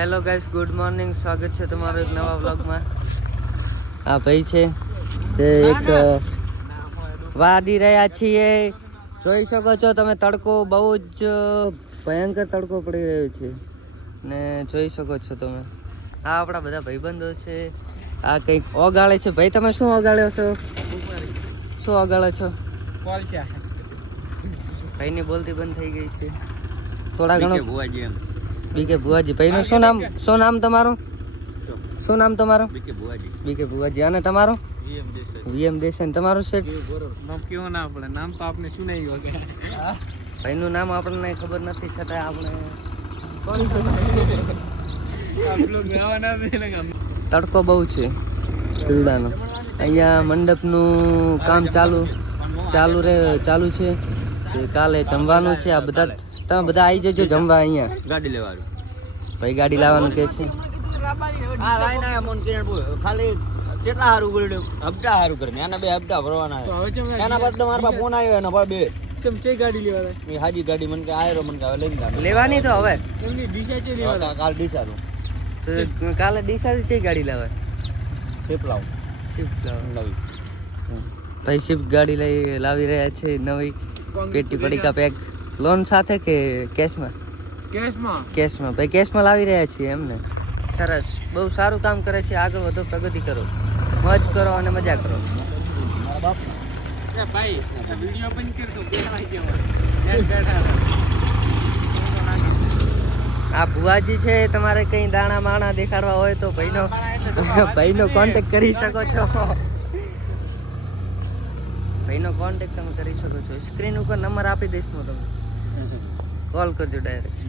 Hello guys, good morning. સ્વાગત છે તમારું એક નવા વ્લોગમાં. આ ભાઈ છે તે એક વાદી રહ્યા છીએ. જોઈ શકો છો તમે, તડકો બહુ જ ભયંકર તડકો પડી રહ્યો છે ને જોઈ શકો છો તમે. આ આપણા બધા ભાઈબંધો છે. આ કંઈક ઓગાળે છે. ભાઈ તમે શું ઓગાળ્યો છો? શું ઓગાળો છો? ભાઈની બોલતી બંધ થઈ ગઈ છે થોડા ઘણું. બીકે ભુવાજી. ભાઈનું શું નામ? શું નામ તમારું? શું નામ તમારું? બીકે ભુવાજી. અને તમારું? વીએમ દેસાઈ. તમારું સેટ નામ કેવું ના પડે, નામ તો આપને શું નહીં હોય. ભાઈનું નામ આપણને ખબર નથી છતાં આપણે તડકો બહુ છે પીવડાનો. અહીંયા મંડપનું કામ ચાલુ છે. કાલે જમવાનું છે. આ બધા તમે બધા આવી જજો જમવા. અહીંયા ગાડી લેવાનું, ભાઈ ગાડી લાવવાનું કે છે. આ લાઈન આયા મોન કિરણ ખાલી કેટલા હારું ગળ્યું, હપ્તા હારું કરીને આના બે હપ્તા ભરવાના છે. એના બદલે મારા પાસે ફોન આવ્યો એના બે ચમચે ગાડી લેવાના. એ હાજી ગાડી મને કે આયરો મને કે લઈને જા લેવાની તો હવે એમની ડીસા છે લેવાના. કાલ ડીસા નું તો કાલે ડીસા થી ગાડી લાવે. શિફ્ટ લાવ નવી ભાઈ શિફ્ટ ગાડી લાવી રહ્યા છે નવી. પેટી પડીકા પેક લોન સાથે કે કેશમાં? કેશમાં ભાઈ કેશમાં લાવી રહ્યા છીએ એમને. સરસ, બહુ સારું કામ કરે છે. આગળ વધો, પ્રગતિ કરો, મોજ કરો અને મજા કરો. આ ભુવાજી છે. તમારે કઈ દાણા માણા દેખાડવા હોય તો ભાઈનો કોન્ટેક્ટ કરી શકો છો. ભાઈનો કોન્ટેક્ટ તમે કરી શકો છો. સ્ક્રીન ઉપર નંબર આપી દઈશ હું તમને. કોલ કરજો ડાયરેક્ટ.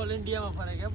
ઓલ ઇન્ડિયામાં ફરે કે